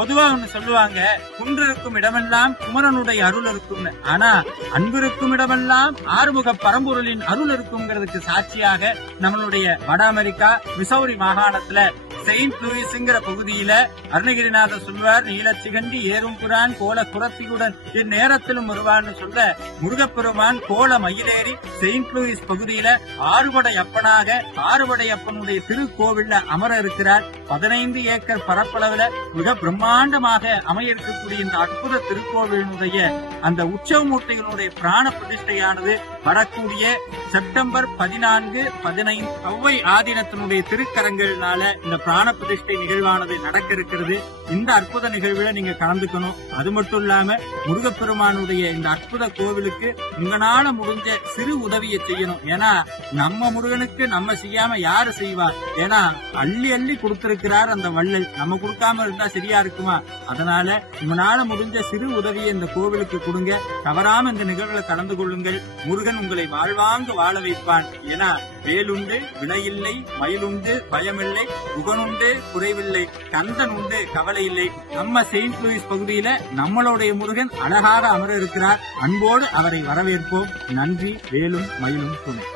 பொதுவா ஒண்ணு சொல்லுவாங்க, குன்று இருக்கும் இடமெல்லாம் குமரனுடைய அருள் இருக்கும்னு. ஆனா அன்பு இருக்கும் இடமெல்லாம் ஆறுமுக பரம்பொருளின் அருள் இருக்குங்கிறதுக்கு சாட்சியாக நம்மளுடைய வட அமெரிக்கா மிசௌரி மாகாணத்துல செயின்ட் லூயிஸ்ங்கிற பகுதியில அருணகிரிநாதர் சொல்வார், நீலச்சிகண்டி ஏறும் புரான் கோல குரத்தியுடன் இந்நேரத்திலும் வருவான்னு சொல்ல, முருகப்பெருமான் கோல மயிலேறி செயின்ட் லூயிஸ் பகுதியில ஆறுபடை அப்பனாக ஆறுபடை அப்பனுடைய திருக்கோவில்ல அமர இருக்கிறார். 15 ஏக்கர் பரப்பளவுல மிக பிரம்மாண்டமாக அமைய இருக்கக்கூடிய இந்த அற்புத திருக்கோவிலினுடைய அந்த உற்சவ மூர்த்திகளுடைய பிராண பிரதிஷ்டையானது வரக்கூடிய செப்டம்பர் 14, 15 ஒவ்வை ஆதீனத்தினுடைய திருக்கரங்கள்னால இந்த பிராண பிரதிஷ்டை நிகழ்வானது நடக்க இருக்கிறது. இந்த அற்புத நிகழ்வுல நீங்க கலந்துக்கணும். அது மட்டும் இல்லாம முருகப்பெருமானுடைய இந்த அற்புத கோவிலுக்கு உங்களால முடிஞ்ச சிறு உதவியை செய்யணும். ஏன்னா நம்ம முருகனுக்கு நம்ம செய்யாம யாரு செய்வார்? ஏன்னா அள்ளி அள்ளி கொடுத்திருக்கிறார் அந்த வள்ளல். நம்ம கொடுக்காம இருந்தா சரியா இருக்குமா? அதனால உங்களால முடிஞ்ச சிறு உதவியை இந்த கோவிலுக்கு கொடுங்க. தவறாம இந்த நிகழ்வுல கலந்து கொள்ளுங்கள். முருகன் உங்களை வாழ்வாங்கு வாழ வைப்பான். ஏன்னா வேலுண்டு விலையில்லை, மயிலுண்டு பயமில்லை, முகனுண்டு குறைவில்லை, கந்தன் உண்டு கவலை இல்லை. நம்ம செயின்ட் லூயிஸ் பகுதியில நம்மளுடைய முருகன் அழகாக அமர இருக்கிறார். அன்போடு அவரை வரவேற்போம். நன்றி. வேலும் மயிலும் துணை.